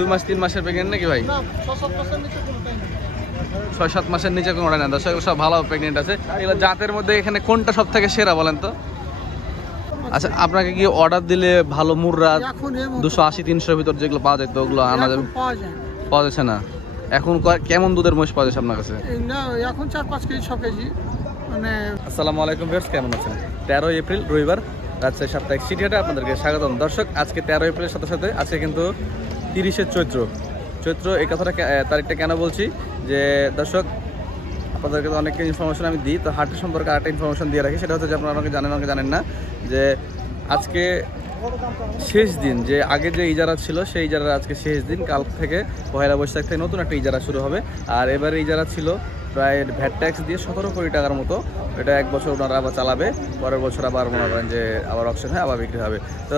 2 মাস 3 মাসের প্রেগনেন্ট নাকি ভাই? 6-7 মাসের নিচে কোনোটা না দর্শক, সব ভালো প্রেগনেন্ট আছে। এগুলো জাতের মধ্যে এখানে কোনটা সব থেকে সেরা বলেন তো? আচ্ছা, আপনাকে কি অর্ডার দিলে ভালো মুররা 280-300 ভিতর যেগুলো পাওয়া যায় তো ওগুলো আনা যাবে? পাওয়া যাচ্ছে না এখন। কেমন দুধের মহিষ পাওয়া যাচ্ছে আপনার কাছে? এখন 4-5 কেজি 6 কেজি মানে। আসসালামু আলাইকুম ভিউয়ার্স, কেমন আছেন? 13 এপ্রিল রবিবার, রাজশাহী সাপ্তাহিক সিটি হাটে আপনাদেরকে স্বাগতম। দর্শক, আজকে 13 এপ্রিলের সাথে সাথে আজকে কিন্তু 30শে চৈত্র। এই কথাটা তারিখটা কেন বলছি যে দর্শক, আপনাদেরকে তো অনেক ইনফরমেশন আমি দিই, তো হাটের সম্পর্কে আরেকটা ইনফরমেশন দিয়ে রাখি। সেটা হচ্ছে যে আপনারা অনেকে জানেন না যে আজকে শেষ দিন, যে আগে যে ইজারা ছিল সেই ইজারার আজকে শেষ দিন। কাল থেকে পয়লা বৈশাখ থেকে নতুন একটা ইজারা শুরু হবে। আর এবারে ইজারা ছিল প্রায় ভ্যাট ট্যাক্স দিয়ে 17 কোটি টাকার মতো। এটা 1 বছর ওনারা আবার চালাবে, পরের বছর আবার মনে করেন যে আবার অপশন হয়, আবার বিক্রি হবে। তো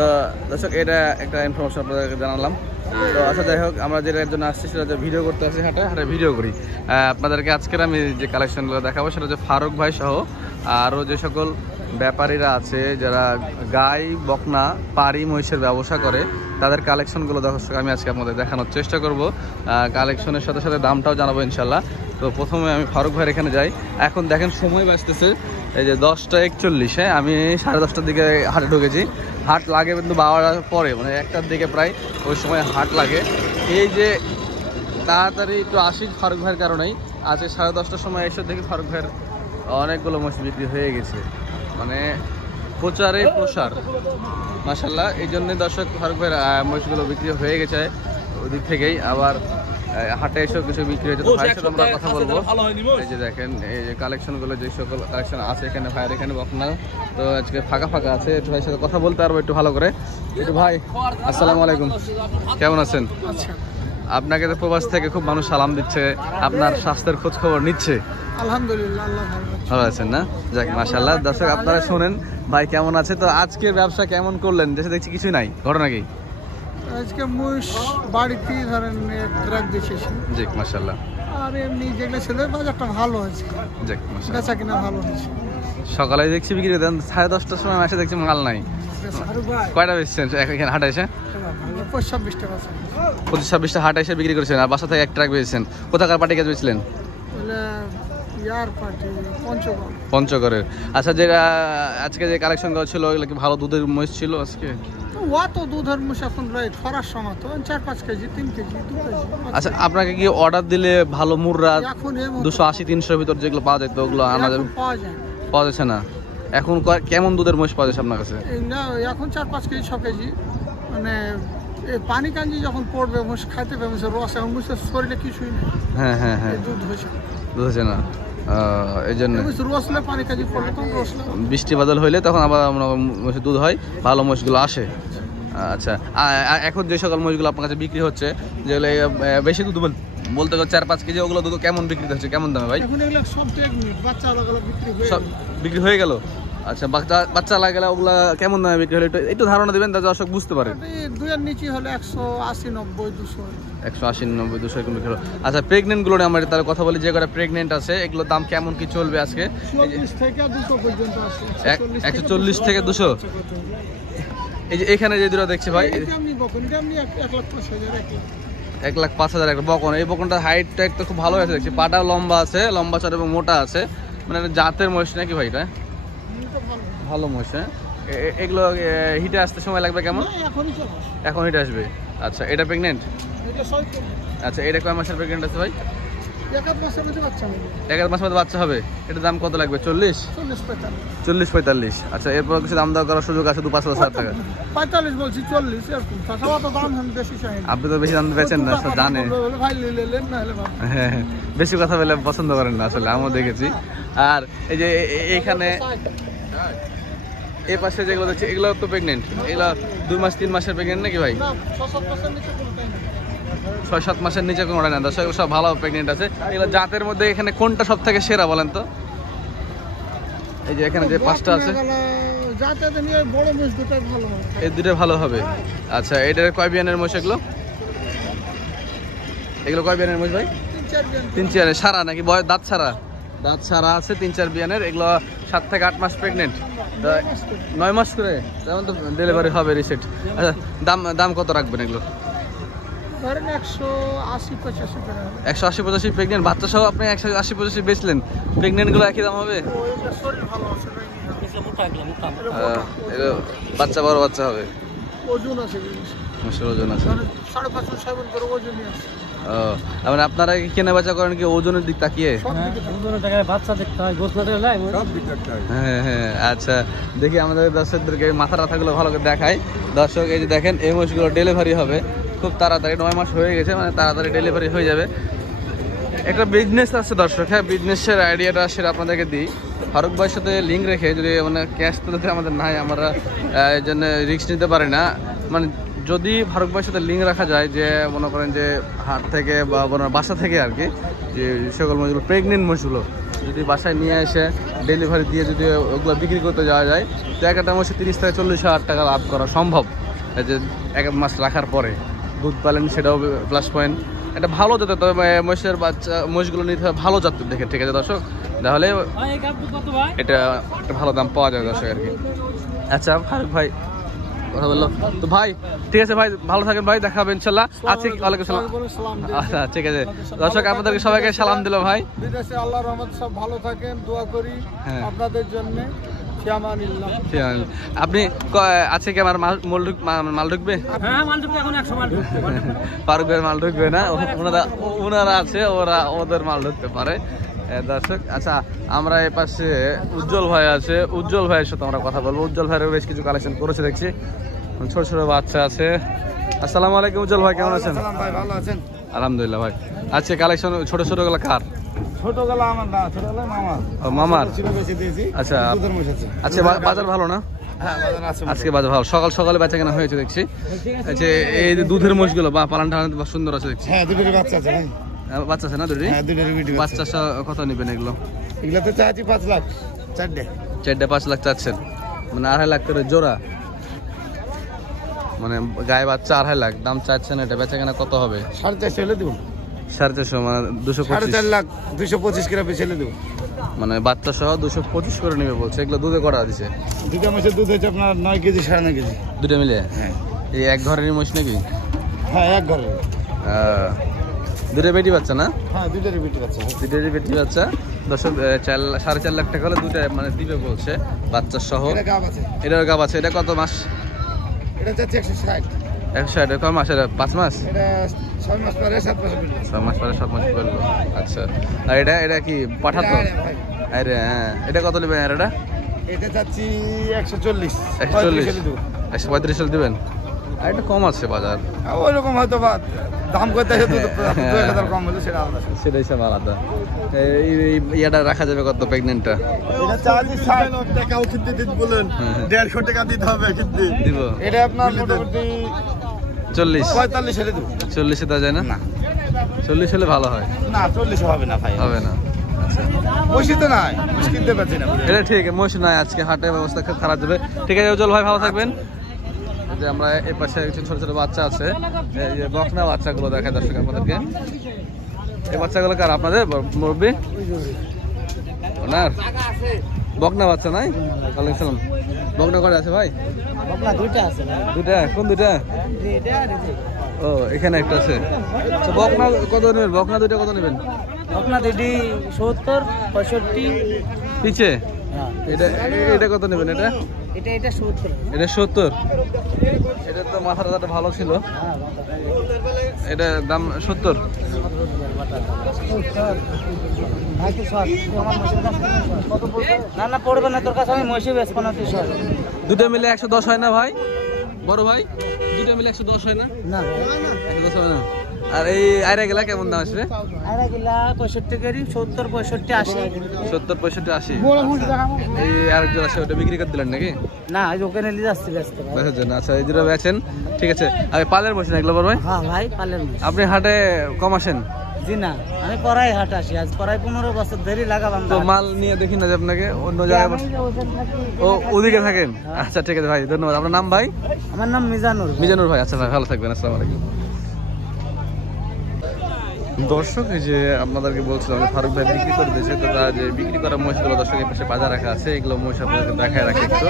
দর্শক, এটা একটা ইনফরমেশন আপনাদেরকে জানালাম। তো আচ্ছা, যাই হোক, আমরা যেটার জন্য আসছি সেটা হচ্ছে ভিডিও করতে আসছি, হাটে ভিডিও করি। আপনাদেরকে আজকের আমি যে কালেকশনগুলো দেখাবো সেটা হচ্ছে ফারুক ভাই সহ আরও যে সকল ব্যাপারীরা আছে যারা গাই, বকনা, পাড়ি, মহিষের ব্যবসা করে তাদের কালেকশনগুলো দর্শক আমি আজকে আপনাদের দেখানোর চেষ্টা করব। কালেকশনের সাথে সাথে দামটাও জানাবো ইনশাল্লাহ। তো প্রথমে আমি ফারুক ভাইয়ের এখানে যাই। এখন দেখেন সময় বাঁচতেছে এই যে 10:41। হ্যাঁ, আমি 10:30টার দিকে হাটে ঢুকেছি। হাট লাগে কিন্তু 12টার পরে, মানে 1টার দিকে প্রায় ওই সময় হাট লাগে। এই যে তাড়াতাড়ি একটু আসি ফারুক ভাইয়ের কারণেই। আজকে 10:30টার সময় এসে দেখি ফারুক ভাইয়ের অনেকগুলো মহিষ বিক্রি হয়ে গেছে, মানে প্রচারে প্রসার মাশাল্লাহ। এই জন্যই দর্শক ফারুক ভাইয়ের মহিষগুলো বিক্রি হয়ে গেছে ওদিক থেকেই। আবার হাটে এসেও কিছু বিক্রি হয়েছে, তো ভাইয়ের সাথে আমরা কথা বলবো। এই যে দেখেন, এই যে কালেকশনগুলো যে সকল কালেকশন আছে এখানে ভাইয়ের এখানে বকনা তো আজকে ফাঁকা আছে। একটু ভাইয়ের সাথে কথা বলতে পারবো একটু ভালো করে। একটু ভাই, আসসালামু আলাইকুম, কেমন আছেন? আপনাকে তো প্রবাস থেকে খুব মানুষ সালাম দিচ্ছে, আপনার স্বাস্থ্যের খোঁজ খবর নিচ্ছে। আলহামদুলিল্লাহ, আল্লাহ ভালো আছেন না? যাক মাশাআল্লাহ। দর্শক, আপনারা শোনেন ভাই কেমন আছে। তো আজকে ব্যবসা কেমন করলেন? দেশে দেখছি কিছুই নাই, ঘটনা কি? আজকে মহিষ বাড়িতে ধরেন ট্রাক দিয়েছি। জি মাশাআল্লাহ। আর এমনি যেগুলো ছিল বাজারটা ভালো হয়েছে, যাক মাশাআল্লাহ, বেচা কিনা ভালো হয়েছে। সকালে দেখছি বিক্রি দেন 10:30টার সময় এসে দেখছি মাল নাই। কয়টা বেচছেন এখানে হাটে এসে? 25-26 টাকা। 25-26টা হাটে এসে বিক্রি করেছেন, আর বাসা থেকে 1 ট্রাক বেচছেন। কোথাকার পার্টি কাজ বেচলেন? পঞ্চগড়ের। আচ্ছা, যেটা আজকে যে কালেকশন করা ছিল ওগুলো কি ভালো দুধের মহিষ ছিল আজকে? তো দুধের মহিষ এখন খরার সময় তো 4-5 কেজি 3 কেজি 2 কেজি। আচ্ছা, আপনাকে কি অর্ডার দিলে ভালো মুররা 280-300 ভিতর যেগুলো পাওয়া যায় তো ওগুলো আনা যাবে? পাওয়া যাচ্ছে না এখন। কেমন দুধের মহিষ পাওয়া যাচ্ছে আপনার কাছে? এখন 4-5 কেজি 6 কেজি মানে। পানি কাঞ্জি যখন পড়বে মহিষ খাইতে পারবে রস, এখন মহিষের শরীরে কিছুই নেই। হ্যাঁ, দুধ হয়েছে না এই জন্য বৃষ্টি বাদল হইলে তখন আবার মহিষের দুধ হয়, ভালো মহিষগুলো আসে। আচ্ছা, এখন যে সকল মহিষগুলো আপনার কাছে বিক্রি হচ্ছে যেগুলো বেশি দুধ বলতে 4-5 কেজি, ওগুলো দুধ কেমন বিক্রি হচ্ছে, কেমন দামে ভাই? সব বিক্রি হয়ে গেল। আচ্ছা, বাচ্চা লাগলে ওগুলা কেমন দামে বিক্রি হলে একটু ধারণা দেবেন, তাহলে দর্শক বুঝতে পারে। 2-এর নিচে হলে 180-90-200 180-90-200 এরকম বিক্রি হলো। আচ্ছা, প্রেগনেন্ট গুলো আমরা তাহলে কথা বলি। যে কটা প্রেগনেন্ট আছে এগুলোর দাম কেমন কি চলবে আজকে? 140 থেকে 200 পর্যন্ত আছে। 140 থেকে 200। এই যে এখানে যে দুটো দেখছি ভাই, 1,05,000 একটা বকন। এই বকনটার হাইটটা একটু খুব ভালো আছে দেখছি, পাটা লম্বা আছে, লম্বা চড় এবং মোটা আছে, মানে জাতের মহিষ নাকি ভাই? এটা ভালো মহিষ। হ্যাঁ, এগুলো হিটে আসতে সময় লাগবে কেমন? এখন হিটে আসবে। আচ্ছা, এটা প্রেগনেন্ট? আচ্ছা, এটা কয় মাসের প্রেগনেন্ট আছে ভাই? 1 মাসের মধ্যে বাচ্চা হবে। এটার দাম কত লাগবে? 40-45। আচ্ছা, এরপর কিছু দাম দাওয়া করার সুযোগ আছে 2-5,000 টাকা? 45 বলছি, 40 এরকম। আপনি তো বেশি দাম বেচেন না, জানেন। হ্যাঁ, বেশি কথা বলে পছন্দ করেন না আসলে, আমিও দেখেছি। আর এই যে এখানে এই পাশে যেগুলো দেখছি এগুলো তো প্রেগনেন্ট। এগুলো 2 মাস 3 মাসের প্রেগনেন্ট নাকি ভাই? 6-7 মাসের নিচে কোনোটা না দর্শক, সব ভালো প্রেগনেন্ট আছে। এগুলো জাতের মধ্যে এখানে কোনটা সব থেকে সেরা বলেন তো? এই যে এখানে যে 5টা আছে, এই দুটো ভালো হবে। আচ্ছা, এটার কয় বিয়ানের মহিষ এগুলো? কয় বিয়ানের মহিষ ভাই? 3-4 সারা নাকি বয়স? দাঁত ছাড়া আছে, 3-4 বিয়ানের। এগুলো 7 থেকে 8 মাস প্রেগনেন্ট, 9 মাস করে, তেমন তো ডেলিভারি হবে রিসেট। আচ্ছা, দাম কত রাখবেন এগুলো? ধরেন 180-85 করে হবে। 180-85 প্রেগনেন্ট বাচ্চা সহ আপনি 180-85 বেচলেন, প্রেগনেন্ট গুলো একই দাম হবে? ওইটা শরীর ভালো আছে না, এগুলো বাচ্চা বড় বাচ্চা হবে, ওজন আছে জিনিস। মাসের ওজন আছে। 5.5-7 করে ওজনই আছে। ও মানে আপনারা কি কেনা বেচা করেন কি ওজনের দিক তাকিয়ে? ওজনের জায়গায় বাচ্চা দেখতে হয়, গোছ না দিলে সব দিক দেখতে হয়। হ্যাঁ হ্যাঁ, আচ্ছা দেখি আমাদের দর্শকদেরকে মাথা রাথাগুলো ভালো করে দেখাই। দর্শক এই যে দেখেন এই মহিষগুলো ডেলিভারি হবে খুব তাড়াতাড়ি, 9 মাস হয়ে গেছে, মানে তাড়াতাড়ি ডেলিভারি হয়ে যাবে। একটা বিজনেস আছে দর্শক, হ্যাঁ বিজনেসের আইডিয়াটা সেটা আপনাদেরকে দিই। ফারুক ভাইয়ের সাথে লিঙ্ক রেখে যদি মানে ক্যাশ তুলতে আমাদের নাই, আমরা এই জন্য রিস্ক নিতে পারি না। মানে যদি ফারুক ভাইয়ের সাথে লিঙ্ক রাখা যায়, যে মনে করেন যে হাট থেকে বা বাসা থেকে আর কি, যে সকল মহিষগুলো প্রেগনেন্ট মহিষগুলো যদি বাসায় নিয়ে এসে ডেলিভারি দিয়ে যদি ওগুলো বিক্রি করতে যাওয়া যায়, তো একটা মহিষে 30 থেকে 40 হাজার টাকা লাভ করা সম্ভব। এই যে 1 মাস রাখার পরে দুধ পালেন, সেটাও প্লাস পয়েন্ট। এটা ভালো জাতের, তবে মহিষের বাচ্চা মহিষগুলো নিতে হবে ভালো জাতের দেখে, ঠিক আছে দর্শক? তাহলে এটা একটা ভালো দাম পাওয়া যাবে দর্শক আর কি। আচ্ছা ফারুক ভাই কথা বললো তো ভাই, ঠিক আছে ভাই, ভালো থাকেন ভাই, দেখা হবে ইনশাল্লাহ। আজকে ওয়ালাইকুম সালাম। আচ্ছা ঠিক আছে দর্শক, আপনাদেরকে সবাইকে সালাম দিল ভাই। বিদেশে আল্লাহর রহমত সব ভালো থাকেন, দোয়া করি আপনাদের জন্য। আপনি আজকে কি আমার মাল ঢুকবে? হ্যাঁ মাল ঢুকবে, এখন 100 মাল ঢুকবে। ফারুক ভাইয়ের মাল ঢুকবে না, ওনারা আছে, ওদের মাল ঢুকতে পারে দর্শক। আচ্ছা আমরা এই পাশে উজ্জ্বল ভাই আছে, উজ্জ্বল ভাইয়ের সাথে আমরা কথা বলবো। উজ্জ্বল ভাইয়ের বেশ কিছু কালেকশন করেছে দেখছি, ছোট ছোট বাচ্চা আছে। আসসালামু আলাইকুম উজ্জ্বল ভাই, কেমন আছেন? ভাই ভালো আছেন? আলহামদুলিল্লাহ ভাই। আজকে কালেকশন ছোট ছোট গুলো কার? ছোটগুলো আমার না, ছোটগুলো মামার। ও মামার। ছিল বেশি দিয়েছি। আচ্ছা দুধের মহিষ আছে। আচ্ছা বাজার ভালো না? হ্যাঁ বাজার আছে। আজকে বাজার ভালো, সকাল সকালে বেচা কেনা হয়েছে দেখছি। আচ্ছা এই যে দুধের মহিষগুলো বা পালান টালান সুন্দর আছে দেখছি। হ্যাঁ দুধের বাচ্চা আছে ভাই। বাচ্চা আছে না দুটি? হ্যাঁ দুধের বিটি বাচ্চা। বাচ্চা কত নেবেন এগুলো? এগুলো তো চাচ্ছি 5 লাখ চারটে। 5 লাখ চাচ্ছেন, মানে 2.5 লাখ করে জোড়া, মানে গায়ে বাচ্চা 2.5 লাখ দাম চাচ্ছেন। এটা বেচা কেনা কত হবে? 450 হলে দেবো। 450 মানে 225। 4.5 লাখ 225 করে পিছে দেবো। মানে বাচ্চা সহ 225 করে নেবে বলছে। এগুলো দুধে করা দিছে? দুটো মাসের দুধ হচ্ছে আপনার 9 কেজি 9.5 কেজি দুটো মিলে। হ্যাঁ এই এক ঘরের মহিষ নাকি? হ্যাঁ এক ঘরে। দুটো বেটি বাচ্চা না? হ্যাঁ দুটোরই বেটি বাচ্চা। দুটোরই বেটি বাচ্চা। দর্শক 4.5 লাখ টাকা হলে দুটো মানে দিবে বলছে বাচ্চা সহ। এটা গাব আছে। এটার গাব আছে। এটা কত মাস? এটা চাচ্ছি 160। 160 কয় মাস? এটা 5 মাস? এটা 6 মাস পরে 7 মাস পরে। 6 মাস পরে 7 মাস পরে। আচ্ছা আর এটা কি পাঠা তো? আরে হ্যাঁ, এটা কত নেবেন? আর এটা চাচ্ছি 140। 135 সাল দিবেন? আর এটা কম আছে বাজার ওইরকম হয়তো বা দাম করতে আছে 2000 কম হলে সেটা আলাদা। সেটাই সব আলাদা। ইয়াটা রাখা যাবে কত প্রেগনেন্টটা? এটা চাচ্ছি 60 টাকাও কিনতে দিতে বলেন। 150 টাকা দিতে হবে কিনতে দিব। এটা আপনার মোটামুটি 40 45 হলে দেব। 40 এ তা যায় না? না 40 হলে ভালো হয় না, 40 হবে না ভাই, হবে না। আচ্ছা মসজিদ তো নাই, কিনতে পারছি না। এটা ঠিক আছে, মহিষ নাই আজকে, হাটের ব্যবস্থা খুব খারাপ যাবে। ঠিক আছে উজ্জ্বল ভাই, ভালো থাকবেন। যে আমরা এই পাশে কিছু ছোট ছোট বাচ্চা আছে, এই যে বকনা বাচ্চাগুলো দেখায় দর্শক আপনাদেরকে। এই বাচ্চাগুলো কার? আপনাদের মুরব্বি ওনার? বকনা বাচ্চা নাই? ওয়ালাইকুম সালাম। বকনা করে আছে ভাই? বকনা দুইটা আছে। দুটা? কোন দুটা? ও এখানে একটা আছে। তো বকনা কত নেবেন? বকনা দুইটা কত নেবেন? বকনা দিদি 70 65 পিছে। এটা এটা কত নেবেন? এটা এটা 70। এটা 70। এটা তো মাথাটা ভালো ছিল, এটা দাম 70। না না পড়বে না, তোর কাছে আমি মহিষে বেচবো না। দুটো মিলে 110 হয় না ভাই? বড় ভাই দুটো মিলে 110 হয় না? না 110 হয় না। আর এই আইরা গেলা কেমন দাম আসবে? আইরা গিলা 65 করি, 70 65 80। 70 65 80। এই আরেকজন আছে, ওটা বিক্রি করে দিলেন নাকি? না ওখানে নিয়ে যাচ্ছি ব্যস্ত বেচার জন্য। আচ্ছা এই দুটো বেচেন, ঠিক আছে। আর পালের বসে না এগুলো বড় ভাই? হ্যাঁ ভাই পালের। আপনি হাটে কম আসেন? জি না, আমি পড়াই হাট আসি, আজ পড়াই 15 বছর ধরে লাগাবাম। তো মাল নিয়ে দেখি না যে আপনাকে অন্য জায়গায় ও ওদিকে থাকেন? আচ্ছা ঠিক আছে ভাই, ধন্যবাদ। আপনার নাম ভাই? আমার নাম মিজানুর। মিজানুর ভাই, আচ্ছা ভাই ভালো থাকবেন, আসসালামু আলাইকুম। দর্শক এই যে আপনাদেরকে বলছিলাম ফারুক ভাই বিক্রি করে দিয়েছে, তো তার যে বিক্রি করা মহিষগুলো দর্শকের পাশে বাজার রাখা আছে, এগুলো মহিষ আপনাদেরকে দেখায় রাখে একটু।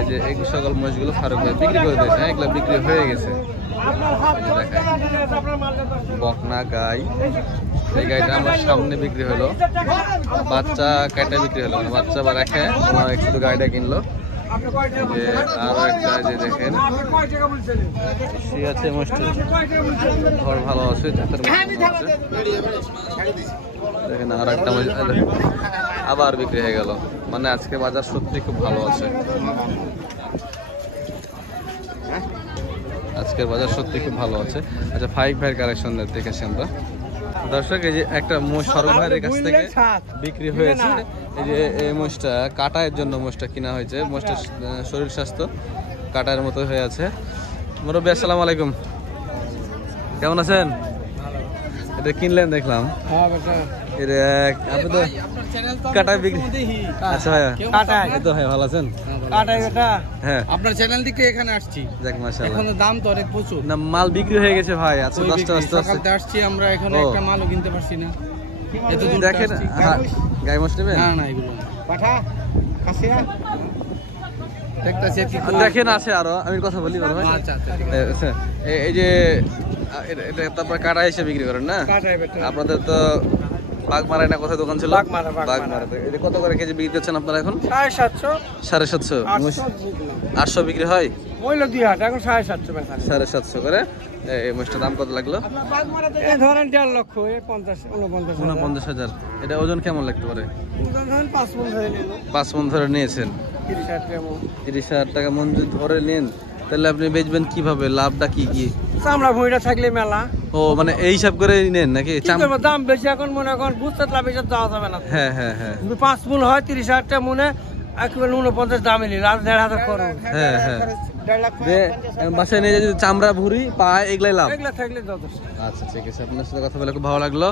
এই যে এই সকল মহিষগুলো ফারুক ভাই বিক্রি করে দিয়েছে, এগুলো বিক্রি হয়ে গেছে। বকনা গাই, এই গাইটা আমার সামনে বিক্রি হলো, বাচ্চা কাটা বিক্রি হলো, মানে বাচ্চা বা রেখে আমার শুধু গাইটা কিনলো। যে আরো একটা যে দেখেন সে আছে মোস্ট ঘর ভালো আছে, দেখেন আর একটা আবার বিক্রি হয়ে গেল। মানে আজকে বাজার সত্যি খুব ভালো আছে, আজকের বাজার সত্যি খুব ভালো আছে। আচ্ছা ফাইক ভাইয়ের কালেকশন দেখেছি আমরা দর্শক। এই যে একটা মোষ সরব ভাইয়ের কাছ থেকে বিক্রি হয়েছে, এই যে এই মোষটা কাটার জন্য মোষটা কিনা হয়েছে। মোষটার শরীর স্বাস্থ্য কাটার মতো হয়ে আছে। মুরব্বী আসসালামু আলাইকুম, কেমন আছেন? এটা কিনলেন দেখলাম, আপনি তো কাটায় বিক্রি। আচ্ছা ভাইয়া এই তো ভালো আছেন? হ্যাঁ আপনার চ্যানেল থেকে এখানে আসছি, যাক মাশাআল্লাহ। এখন দাম তো অনেক প্রচুর, না মাল বিক্রি হয়ে গেছে ভাই। আচ্ছা 10টা সকালতে আসছি আমরা, এখানে একটা মালও কিনতে পারছি না। এত দূর দেখেন গাই মোষ নেবেন? না না এগুলো পাঠা কাছিয়া দেখতাছি কি দেখেন আছে আরো, আমি কথা বলি ভাই। আচ্ছা আচ্ছা এই যে এটা তারপর কাটা এসে বিক্রি করেন না? আপনাদের তো বাগমারায় না কোথায় দোকান ছিল? বাগমারাতে। এটা কত করে কেজি বিক্রি করছেন আপনারা এখন? 750 800 বিক্রি হয়, 750 করে। এই মোষটার দাম কত লাগলো? ধরেন 1.5 লক্ষ 49,000। এটা ওজন কেমন লাগতে পারে? 5 মণ ধরে নিল, 5 মণ ধরে নিয়েছেন। 30,000 টাকা মণ যদি ধরে নেন তাহলে আপনি বেচবেন কিভাবে? লাভটা কি কি? চামড়া ভুঁড়িটা থাকলে মেলা। ও মানে এই হিসাব করে নেন নাকি? দাম বেশি এখন মনে এখন বুঝতে লাভ হিসাব দেওয়া যাবে না। হ্যাঁ হ্যাঁ হ্যাঁ 5 মণ হয় 30,000 টাকা মনে, একেবারে 49 দামে নিল, আর 1,500 খরচ। হ্যাঁ হ্যাঁ বাসায় নিয়ে যদি চামড়া ভুঁড়ি পায় এগুলাই লাভ। এগুলা থাকলে যথেষ্ট। আচ্ছা ঠিক আছে, আপনার সাথে কথা বলে খুব ভালো লাগলো।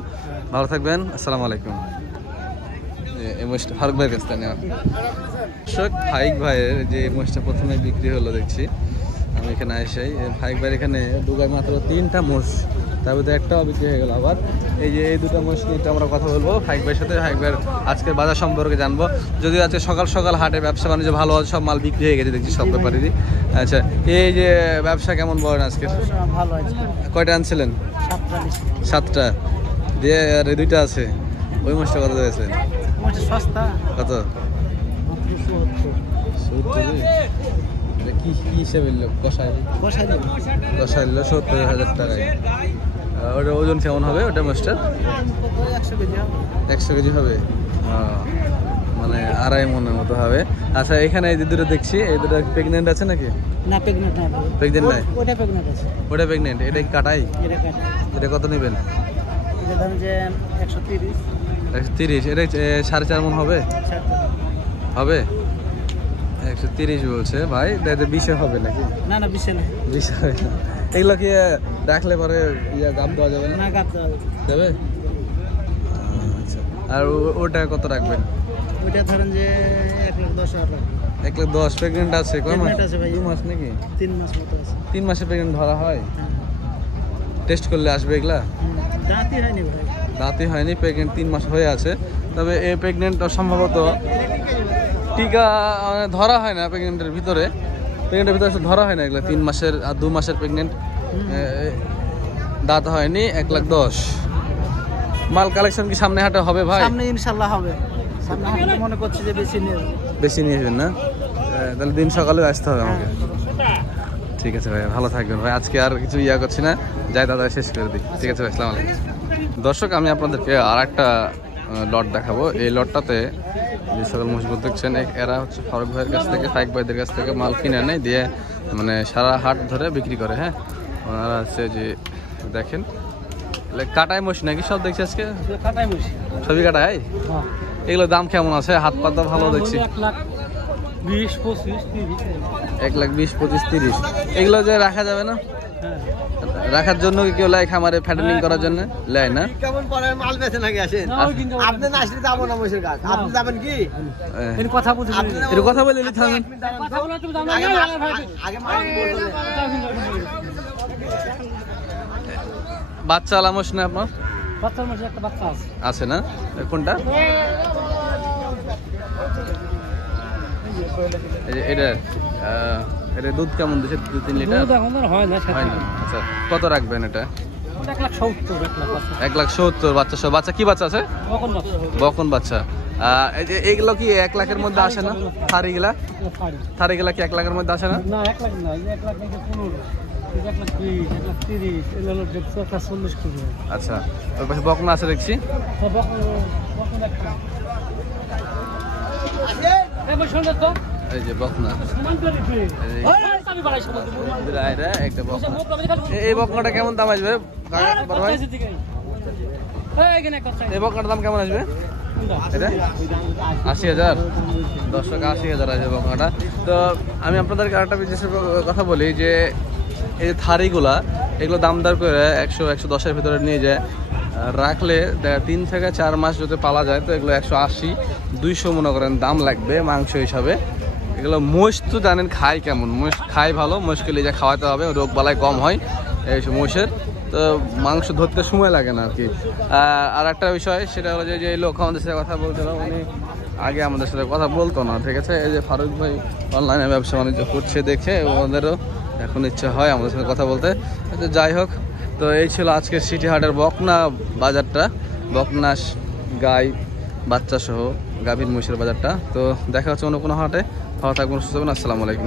ভালো থাকবেন, আসসালামু আলাইকুম। এই মোষটা ফারুক ভাইয়ের কাছ থেকে নেওয়া। ফাইক ভাইয়ের যে মোষটা প্রথমে বিক্রি হলো দেখছি আমি এখানে এসেই, ফাইক ভাইয়ের এখানে দুগায় মাত্র 3টা মোষ, তার মধ্যে একটাও বিক্রি হয়ে গেল। আবার এই যে এই 2টা মোষ নিয়ে আমরা কথা বলবো ফাইক ভাইয়ের সাথে। ফাইক ভাইয়ের আজকের বাজার সম্পর্কে জানবো। যদিও আজকে সকাল সকাল হাটে ব্যবসা বাণিজ্য ভালো আছে, সব মাল বিক্রি হয়ে গেছে দেখছি সব ব্যাপারেরই। আচ্ছা এই যে ব্যবসা কেমন বলেন আজকে? ভালো আছে। কয়টা আনছিলেন? 7টা দিয়ে, আর এই 2টা আছে। ওই মোষটা কত দিয়েছেন? সস্তা কত? কি হিসেবে কষাই 70,000 টাকায়। ওটা ওজন কেমন হবে ওটা মাছটার? 100 কেজি হবে, মানে 2.5 মণের মতো হবে। আচ্ছা এখানে এই যে 2টা দেখছি, এই 2টা প্রেগনেন্ট আছে নাকি? না প্রেগনেন্ট না, প্রেগনেন্ট নাই, ওটা প্রেগনেন্ট আছে। ওটা প্রেগনেন্ট। এটা কি কাটাই? এটা কত নেবেন? এটা দাম যে 130। 130। এটা 4.5 মণ হবে? হবে 130 বলছে ভাই। 20 হবে নাকি? না না 20 না, 20 হবে। এগুলো কি রাখলে পরে দাম দেওয়া যাবে না? দেবে। আচ্ছা আর ওটা কত রাখবেন? ওইটা ধরেন যে 1,10,000 1,10,000। প্রেগনেন্ট আছে কয় মাস? আছে ভাই, 2 মাস নাকি? 3 মাস মতো আছে। 3 মাসে প্রেগনেন্ট ধরা হয়? টেস্ট করলে আসবে এগুলা? দাঁতই হয়নি ভাই, দাঁতই হয়নি, প্রেগনেন্ট 3 মাস হয়ে আছে। তবে এই প্রেগনেন্ট সম্ভবত টিকা ধরা হয় না প্রেগনেন্টের ভিতরে, প্রেগনেন্টের ভিতরে ধরা হয় না এগুলো। 3 মাসের আর 2 মাসের প্রেগনেন্ট, দাঁত হয়নি। 1,10,000। মাল কালেকশন কি সামনে হাটে হবে ভাই? সামনে ইনশাআল্লাহ হবে। সামনে হাটে মনে করছি যে বেশি নিয়ে আসবেন না? তাহলে দিন সকালে আসতে হবে আমাকে। ঠিক আছে ভাই, ভালো থাকবেন ভাই। আজকে আর কিছু করছি না, যাই দাদা শেষ করে দিই। ঠিক আছে ভাই, আসসালামু আলাইকুম। দর্শক আমি আপনাদেরকে আর একটা লট দেখাবো। এই লটটাতে যে সকল মজবুত দেখছেন এরা হচ্ছে ফারুক ভাইয়ের কাছ থেকে, ফাইক ভাইদের কাছ থেকে মাল কিনে নেয়, দিয়ে মানে সারা হাট ধরে বিক্রি করে। হ্যাঁ ওনারা হচ্ছে যে দেখেন কাটাই মশ নাকি সব দেখছি আজকে? কাটাই মশ, সবই কাটাই। এগুলোর দাম কেমন আছে? হাত পাতা ভালো দেখছি। 1,20,000, 25,000, 30। 1,20,000, 25,000, 30। এগুলো যে রাখা যাবে না? রাখার জন্য কি কেউ লাই খামারে ফ্যাটেনিং করার জন্য লাই না? কেমন পরে মাল বেচে নাকি আসেন? আপনি না আসলে যাবো না মশের কাজ। আপনি যাবেন কি? এর কথা বলতে এর কথা বলে নিতে হবে। কথা বলা তুমি জানো না, আগে মাল বাচ্চা আলামস না আপনার? বাচ্চার মধ্যে একটা বাচ্চা আছে। আছে না? কোনটা? এটা এটা দুধ কেমন দিচ্ছে 2-3 লিটার হয় না হয় না। আচ্ছা কত রাখবেন এটা? 1,70,000 1,70,000 বাচ্চা সহ। বাচ্চা কি বাচ্চা আছে? বকন বাচ্চা। এই যে এইগুলো কি 1 লাখের মধ্যে আসে না? থারিগুলা কি 1 লাখের মধ্যে আসে না? না 1 লাখ না, 1 লাখ থেকে 15, 1,20,000, 1,30,000, এগুলো হলো 140 কেজি। আচ্ছা ওই পাশে বকনা আছে দেখছি। এই যে বকনা, একটা বকনা। এই বকনাটা কেমন দাম আসবে বড় ভাই? এই বকনাটার দাম কেমন আসবে? এটা 80,000। দর্শক 80,000 আছে বকনাটা। তো আমি আপনাদেরকে আরেকটা বিশেষ কথা বলি যে এই যে থারিগুলা এগুলো দাম দর করে 100-110-এর ভিতরে নিয়ে যায় রাখলে 3 থেকে 4 মাস যদি পালা যায় তো এগুলো 180-200 মনে করেন দাম লাগবে মাংস হিসাবে। এগুলো মোষ তো জানেন খায় কেমন, মোষ খায় ভালো, মোষকে লিজা খাওয়াতে হবে, রোগ বালাই কম হয় এইসব মোষের। তো মাংস ধরতে সময় লাগে না আর কি। আর একটা বিষয় সেটা হলো যে লোক আমাদের সাথে কথা বলছিল, উনি আগে আমাদের সাথে কথা বলতো না, ঠিক আছে। এই যে ফারুক ভাই অনলাইনে ব্যবসা বাণিজ্য করছে দেখে ওদেরও এখন ইচ্ছা হয় আমাদের সাথে কথা বলতে। তো যাই হোক, তো এই ছিল আজকের সিটি হাটের বকনা বাজারটা, বকনা গাই বাচ্চা সহ গাভীর মহিষের বাজারটা। তো দেখা হচ্ছে অন্য কোনো হাটে। ভালো থাকবেন, সুস্থ থাকবেন। আসসালামু আলাইকুম।